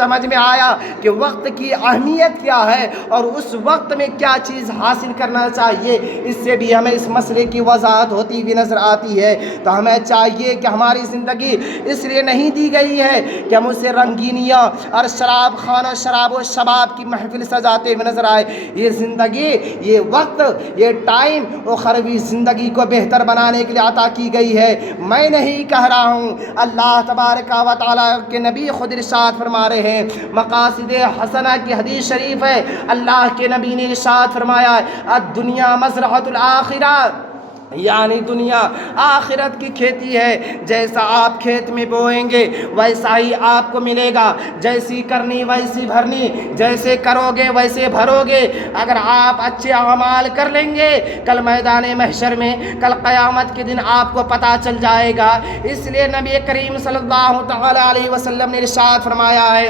سمجھ میں آیا کہ وقت کی اہمیت کیا ہے اور اس وقت میں کیا چیز حاصل کرنا چاہیے، اس سے بھی ہمیں اس مسئلے کی وضاحت ہوتی ہوئی نظر آتی ہے۔ تو ہمیں چاہیے کہ ہماری زندگی اس لیے نہیں دی گئی ہے کہ ہم اسے رنگینیاں اور شراب خانہ شراب و شباب کی محفل سجاتے ہوئے نظر آئے۔ یہ زندگی، یہ وقت، یہ ٹائم اخروی زندگی کو بہتر بنانے کے لیے عطا کی گئی ہے۔ میں نہیں کہہ رہا ہوں، اللہ تبارک و تعالیٰ کے نبی خود ارشاد فرما رہے ہیں۔ مقاصد حسنہ کی حدیث شریف ہے، اللہ کے نبی نے ارشاد فرمایا ہے الدنیا مزرعۃ الآخرہ، یعنی دنیا آخرت کی کھیتی ہے۔ جیسا آپ کھیت میں بوئیں گے ویسا ہی آپ کو ملے گا، جیسی کرنی ویسی بھرنی، جیسے کرو گے ویسے بھرو گے۔ اگر آپ اچھے اعمال کر لیں گے کل میدان محشر میں، کل قیامت کے دن آپ کو پتہ چل جائے گا۔ اس لیے نبی کریم صلی اللہ تعالی علیہ وسلم نے ارشاد فرمایا ہے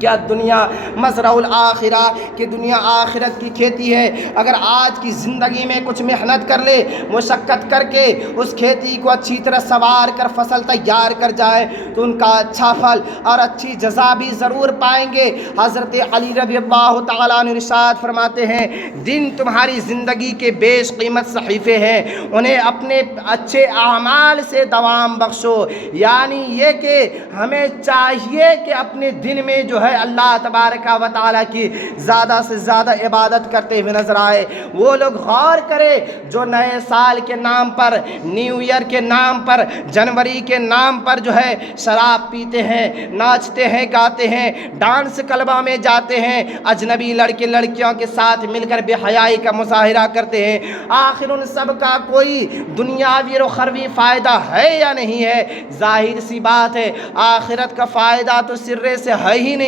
کیا دنیا مزرع الآخرہ، کہ دنیا آخرت کی کھیتی ہے۔ اگر آج کی زندگی میں کچھ محنت کر لے، مشقت کر کے اس کھیتی کو اچھی طرح سنوار کر فصل تیار کر جائے تو ان کا اچھا پھل اور اچھی جزا بھی ضرور پائیں گے۔ حضرت علی رضی اللہ تعالیٰ عنہ ارشاد فرماتے ہیں دن تمہاری زندگی کے بیش قیمت صحیفے ہیں، انہیں اپنے اچھے اعمال سے دوام بخشو۔ یعنی یہ کہ ہمیں چاہیے کہ اپنے دن میں جو ہے اللہ تبارک و تعالیٰ کی زیادہ سے زیادہ عبادت کرتے ہوئے نظر آئے۔ وہ لوگ غور کرے جو نئے سال کے نام پر، نیو ایئر کے نام پر، جنوری کے نام پر جو ہے شراب پیتے ہیں، ناچتے ہیں، گاتے ہیں، ڈانس کلبہ میں جاتے ہیں، اجنبی لڑکے لڑکیوں کے ساتھ مل کر بے حیائی کا مظاہرہ کرتے ہیں۔ آخر ان سب کا کوئی دنیاوی اور اخروی فائدہ ہے یا نہیں ہے؟ ظاہر سی بات ہے آخرت کا فائدہ تو سرے سے ہے ہی نہیں،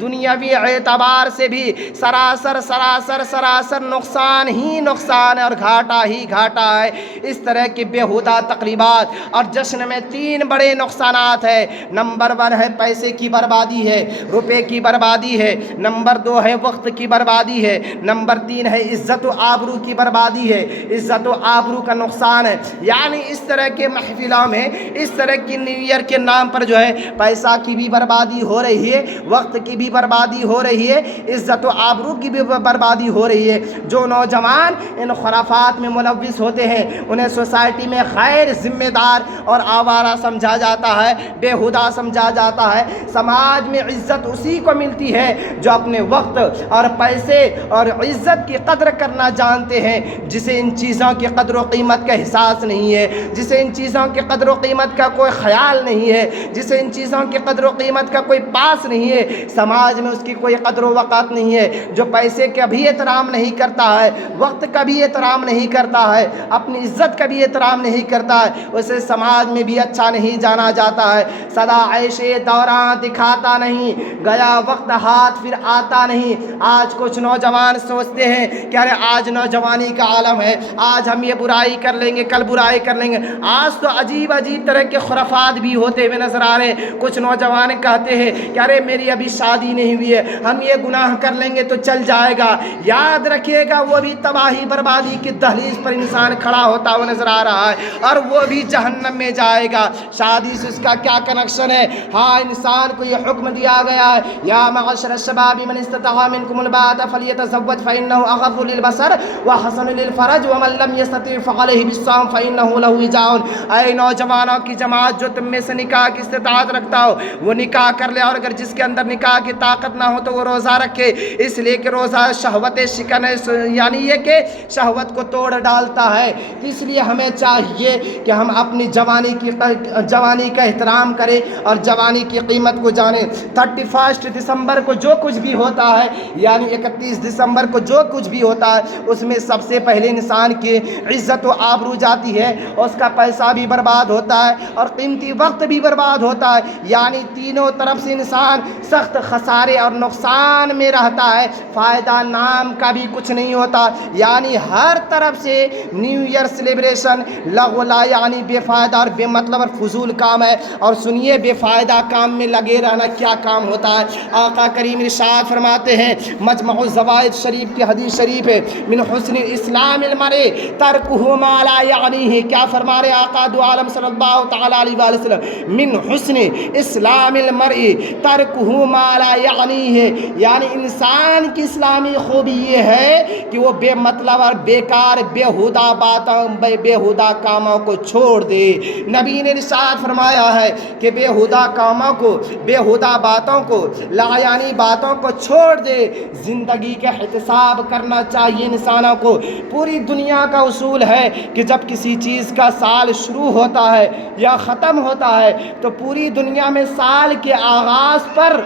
دنیاوی اعتبار سے بھی سراسر نقصان ہی نقصان ہے اور گھاٹا ہی گھاٹا ہے۔ اس طرح کی بیہودہ تقریبات اور جشن میں تین بڑے نقصانات ہیں۔ نمبر 1 ہے پیسے کی بربادی ہے، روپے کی بربادی ہے۔ نمبر 2 ہے وقت کی بربادی ہے۔ نمبر 3 ہے عزت و آبرو کی بربادی ہے، عزت و آبرو کا نقصان ہے۔ یعنی اس طرح کے محفلوں میں، اس طرح کی نیو ایئر کے نام پر جو ہے پیسہ کی بھی بربادی ہو رہی ہے، وقت کی بھی بربادی ہو رہی ہے، عزت و آبرو کی بھی بربادی ہو رہی ہے۔ جو نوجوان ان خرافات میں ملوث ہوتے ہیں انہیں سوسائٹی میں غیر ذمہ دار اور آوارہ سمجھا جاتا ہے، بیہودہ سمجھا جاتا ہے۔ سماج میں عزت اسی کو ملتی ہے جو اپنے وقت اور پیسے اور عزت کی قدر کرنا جانتے ہیں، جسے ان چیزوں کی قدر و قیمت کا احساس نہیں ہے، جسے ان چیزوں کی قدر و قیمت کا کوئی خیال نہیں ہے، جسے ان چیزوں کی قدر و قیمت کا کوئی پاس نہیں ہے، سماج میں اس کی کوئی قدر و وقت نہیں ہے۔ جو پیسے کا بھی احترام نہیں کرتا ہے، وقت کا بھی احترام نہیں کرتا ہے، اپنی عزت کا بھی احترام نہیں کرتا ہے، اسے سماج میں بھی اچھا نہیں جانا جاتا ہے۔ سدا عیشِ دوران دکھاتا نہیں، گیا وقت ہاتھ پھر آتا نہیں۔ آج کچھ نوجوان سوچتے ہیں کہ ارے آج نوجوانی کا عالم ہے، آج ہم یہ برائی کر لیں گے، کل برائی کر لیں گے۔ آج تو عجیب عجیب طرح کے خرافات بھی ہوتے ہوئے نظر آ رہے ہیں۔ کچھ نوجوان کہتے ہیں کہ ارے میری ابھی شادی نہیں ہوئی ہے، ہم یہ گناہ کر لیں گے تو چل جائے گا۔ یاد رکھیے گا وہ بھی تباہی بربادی کی دہلیز پر انسان کھڑا ہوتا ہوا نظر آ رہا ہے اور وہ بھی جہنم میں جائے گا۔ شادی سے اس کا کیا کنیکشن ہے؟ ہاں انسان کو یہ حکم دیا گیا ہے یا معاشر الشباب من استطاع منکم الباءۃ فلیتزوج فإنہ اغض للبصر وحسن للفرج ومن لم یستطع فعلیہ بالصوم فإنہ لہ وجاء۔ اے نوجوانوں کی جماعت جو تم میں سے نکاح کی استطاعت رکھتا ہو وہ نکاح کر لے، اور اگر جس کے اندر نکاح کی طاقت نہ ہو تو وہ روزہ رکھے، اس لیے کہ روزہ شہوت شکن ہے، یعنی یہ کہ شہوت کو توڑ ڈالتا ہے۔ اس لیے ہمیں چاہیے کہ ہم اپنی جوانی کا احترام کریں اور جوانی کی قیمت کو جانیں۔ 31 دسمبر کو جو کچھ بھی ہوتا ہے، یعنی 31 دسمبر کو جو کچھ بھی ہوتا ہے اس میں سب سے پہلے انسان کی عزت و آبرو جاتی ہے، اس کا پیسہ بھی برباد ہوتا ہے اور قیمتی وقت بھی برباد ہوتا ہے۔ یعنی تینوں طرف سے انسان سخت خسارے اور نقصان میں رہتا ہے، فائدہ نام کا بھی کچھ نہیں ہوتا۔ یعنی ہر طرف سے نیو ایئر سیلیبریشن لغو لا، یعنی بے فائدہ اور بے مطلب اور فضول کام ہے۔ اور سنیے بے فائدہ کام میں لگے رہنا کیا کام ہوتا ہے۔ آقا کریم ارشاد فرماتے ہیں، مجمع الزوائد شریف کی حدیث شریف ہے، من حسن اسلام المرء ترکہ ما لا یعنیہ۔ کیا فرما رہے آقا دو عالم صلی اللہ تعالی علیہ وآلہ وسلم؟ من حسن اسلام المرء ترکہ یقولو ما لا یعنی ہے، یعنی انسان کی اسلامی خوبی یہ ہے کہ وہ بے مطلب اور بیکار بیہودہ باتوں بیہودہ کاموں کو چھوڑ دے۔ نبی نے ارشاد فرمایا ہے کہ بیہودہ کاموں کو، بیہودہ باتوں کو، لا یعنی باتوں کو چھوڑ دے۔ زندگی کا احتساب کرنا چاہیے انسانوں کو۔ پوری دنیا کا اصول ہے کہ جب کسی چیز کا سال شروع ہوتا ہے یا ختم ہوتا ہے تو پوری دنیا میں سال کے آغاز پر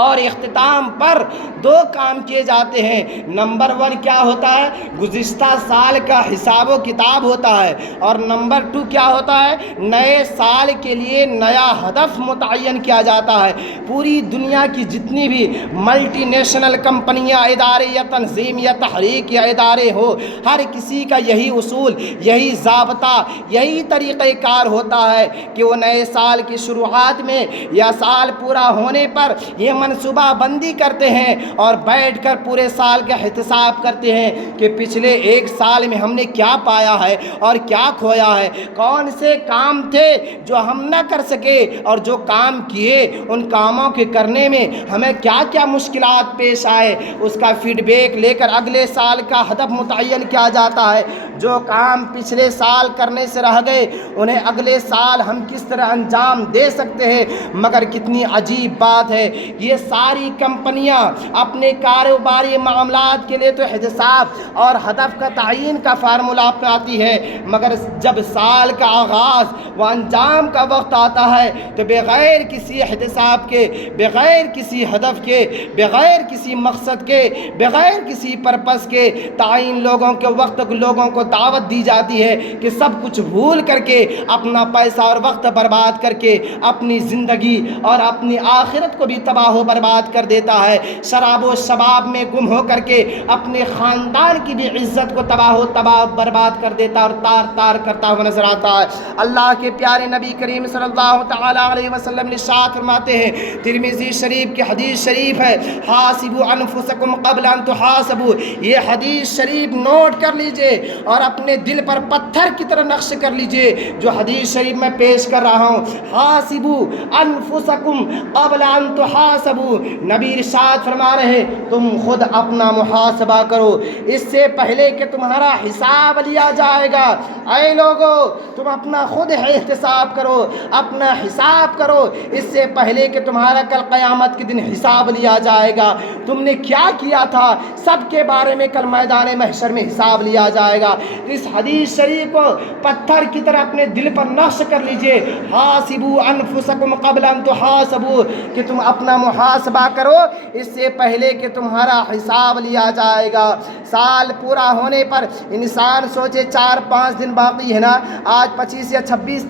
اور اختتام پر دو کام کیے جاتے ہیں۔ نمبر 1 کیا ہوتا ہے؟ گزشتہ سال کا حساب و کتاب ہوتا ہے، اور نمبر 2 کیا ہوتا ہے؟ نئے سال کے لیے نیا ہدف متعین کیا جاتا ہے۔ پوری دنیا کی جتنی بھی ملٹی نیشنل کمپنیاں، ادارے یا تنظیم یا تحریک یا ادارے ہو، ہر کسی کا یہی اصول، یہی ضابطہ، یہی طریقہ کار ہوتا ہے کہ وہ نئے سال کی شروعات میں یا سال پورا ہونے پر یہ منصوبہ بندی کرتے ہیں اور بیٹھ کر پورے سال کا احتساب کرتے ہیں کہ پچھلے ایک سال میں ہم نے کیا پایا ہے اور کیا کھویا ہے، کون سے کام تھے جو ہم نہ کر سکے، اور جو کام کیے ان کاموں کے کرنے میں ہمیں کیا کیا مشکلات پیش آئے، اس کا فیڈ بیک لے کر اگلے سال کا ہدف متعین کیا جاتا ہے۔ جو کام پچھلے سال کرنے سے رہ گئے انہیں اگلے سال ہم کس طرح انجام دے سکتے ہیں۔ مگر کتنی عجیب بات ہے، یہ ساری کمپنیاں اپنے کاروباری معاملات کے لیے تو احتساب اور ہدف کا تعین کا فارمولہ اپناتی ہے، مگر جب سال کا آغاز و انجام کا وقت آتا ہے تو بغیر کسی احتساب کے، بغیر کسی ہدف کے، بغیر کسی مقصد کے، بغیر کسی پرپس کے تعین لوگوں کے وقت لوگوں کو دعوت دی جاتی ہے کہ سب کچھ بھول کر کے، اپنا پیسہ اور وقت برباد کر کے اپنی زندگی اور اپنی آخرت کو بھی تباہ و برباد کر دیتا ہے، شراب و شباب میں گم ہو کر کے اپنے خاندان کی بھی عزت کو تباہ برباد کر دیتا اور تار تار کرتا ہوا نظر آتا ہے۔ اللہ کے پیارے نبی کریم صلی اللہ تعالیٰ علیہ وسلم نے ارشاد فرماتے ہیں، ترمذی شریف کی حدیث شریف ہے، حاسبوا انفسکم قبل ان تحاسبوا۔ یہ حدیث شریف نوٹ کر لیجئے اور اپنے دل پر پتھر کی طرح نقش کر لیجئے جو حدیث شریف میں پیش کر رہا ہوں۔ حاسبوا انفسکم قبل ان تحاسبوا، نبی ارشاد فرما رہے تم خود اپنا محاسبہ کرو اس سے پہلے کہ تمہارا حساب لیا جائے گا۔ اے لوگو، تم اپنا خود احتساب کرو، اپنا حساب کرو اس سے پہلے کہ تمہارا کل قیامت کے دن حساب لیا جائے گا۔ تم نے کیا کیا تھا سب کے بارے میں کل میدان محشر میں حساب لیا جائے گا۔ اس حدیث شریف کو پتھر کی طرح اپنے دل پر نقش کر لیجئے، حاسبوا انفسکم قبل ان تحاسبوا، کہ تم اپنا محاسبہ کرو اس سے پہلے کہ تمہارا حساب لیا جائے گا۔ سال پورا ہونے پر انسان سوچے 4-5 دن باقی ہے نا، آج 25 یا 26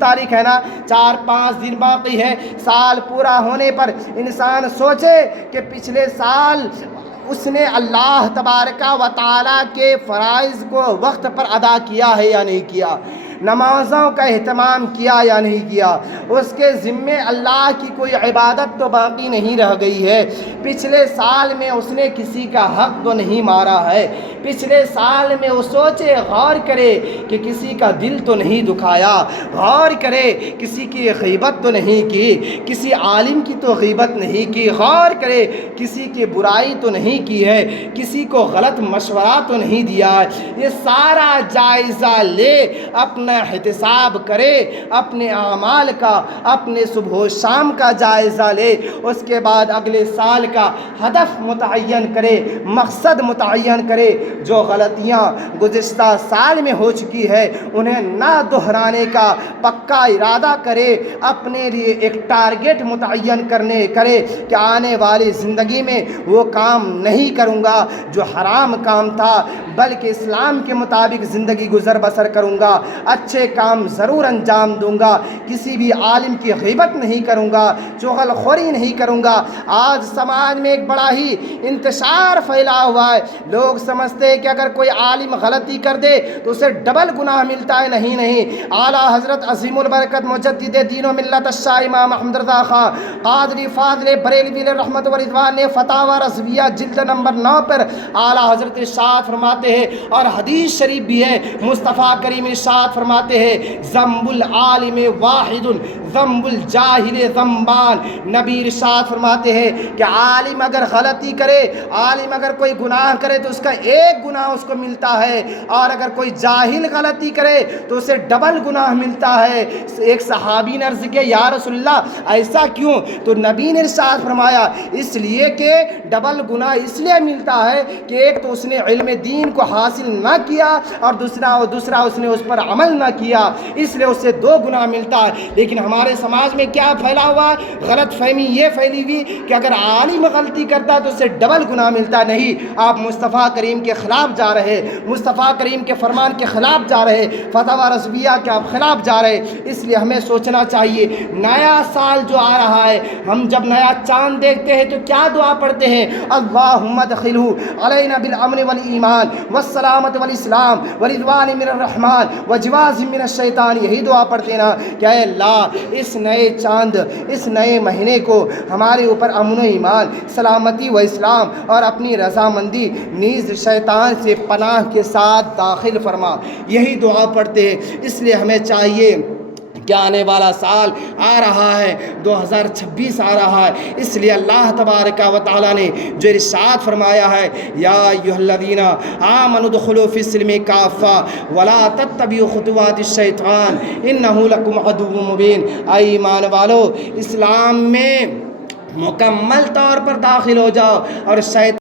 تاریخ ہے نا، 4-5 دن باقی ہے سال پورا ہونے پر۔ انسان سوچے کہ پچھلے سال اس نے اللہ تبارک و تعالیٰ کے فرائض کو وقت پر ادا کیا ہے یا نہیں کیا، نمازوں کا اہتمام کیا یا نہیں کیا، اس کے ذمے اللہ کی کوئی عبادت تو باقی نہیں رہ گئی ہے۔ پچھلے سال میں اس نے کسی کا حق تو نہیں مارا ہے، پچھلے سال میں وہ سوچے، غور کرے کہ کسی کا دل تو نہیں دکھایا، غور کرے کسی کی غیبت تو نہیں کی، کسی عالم کی تو غیبت نہیں کی، غور کرے کسی کی برائی تو نہیں کی ہے، کسی کو غلط مشورہ تو نہیں دیا ہے۔ یہ سارا جائزہ لے، اپنا احتساب کرے، اپنے اعمال کا، اپنے صبح و شام کا جائزہ لے، اس کے بعد اگلے سال کا ہدف متعین کرے، مقصد متعین کرے۔ جو غلطیاں گزشتہ سال میں ہو چکی ہے انہیں نہ دہرانے کا پکا ارادہ کرے، اپنے لیے ایک ٹارگٹ متعین کرے کہ آنے والی زندگی میں وہ کام نہیں کروں گا جو حرام کام تھا، بلکہ اسلام کے مطابق زندگی گزر بسر کروں گا، اچھے کام ضرور انجام دوں گا، کسی بھی عالم کی غیبت نہیں کروں گا، چغل خوری نہیں کروں گا۔ آج سماج میں ایک بڑا ہی انتشار پھیلا ہوا ہے، لوگ سمجھتے ہیں کہ اگر کوئی عالم غلطی کر دے تو اسے ڈبل گناہ ملتا ہے۔ نہیں، اعلیٰ حضرت عظیم البرکت مجدد دین و ملت الشاہ امام احمد رضا خان قادری فاضل بریلوی رحمت و رضوان نے فتاوی رضویہ جلد نمبر 9 پر اعلیٰ حضرت ارشاد فرماتے ہیں، اور حدیث شریف بھی ہے، مصطفیٰ کریم ارشاد فرماتے فرماتے ہیں ذنب العالم واحد ذنب الجاہل ذنبان. نبی ارشاد فرماتے ہیں کہ عالم اگر غلطی کرے، عالم اگر کوئی گناہ کرے تو اس کا ایک گناہ اس کو ملتا ہے، اور اگر کوئی جاہل غلطی کرے تو اسے ڈبل گناہ ملتا ہے. ایک صحابی نے عرض کیا یا رسول اللہ ایسا کیوں؟ تو نبی نے ارشاد فرمایا اس لیے کہ ڈبل گناہ اس لیے ملتا ہے کہ ایک تو اس نے علم دین کو حاصل نہ کیا، اور دوسرا اس نے اس پر عمل نہ کیا، اس لیے اسے دو گناہ ملتا ہے. لیکن ہمارے سماج میں کیا پھیلا ہوا؟ غلط فہمی یہ پھیلی ہوئی کہ اگر عالم غلطی کرتا تو اسے ڈبل گناہ ملتا. نہیں، آپ مصطفیٰ کریم کے خلاف جا رہے، مصطفیٰ کریم کے فرمان کے خلاف جا رہے، فتویٰ رضویہ کے آپ خلاف جا رہے. اس لیے ہمیں سوچنا چاہیے نیا سال جو آ رہا ہے، ہم جب نیا چاند دیکھتے ہیں تو کیا دعا پڑھتے ہیں؟ اللہم ادخلہ علینا بالامن والایمان والسلامت والاسلام ورضوان من الرحمن وجواز من الشیطان. یہی دعا پڑھتے ہیں نا کہ اے اللہ اس نئے چاند، اس نئے مہینے کو ہمارے اوپر امن و ایمان، سلامتی و اسلام اور اپنی رضامندی نیز شیطان سے پناہ کے ساتھ داخل فرما. یہی دعا پڑھتے ہیں. اس لیے ہمیں چاہیے کہ آنے والا سال آ رہا ہے، 2026 آ رہا ہے. اس لیے اللہ تبارک و تعالیٰ نے جو ارشاد فرمایا ہے یا ایھا الذین آمنوا ادخلوا فی السلم کافہ ولا تتبعوا خطوات الشیطان انہ لکم عدو مبین. اے ایمان والو، اسلام میں مکمل طور پر داخل ہو جاؤ اور شیطان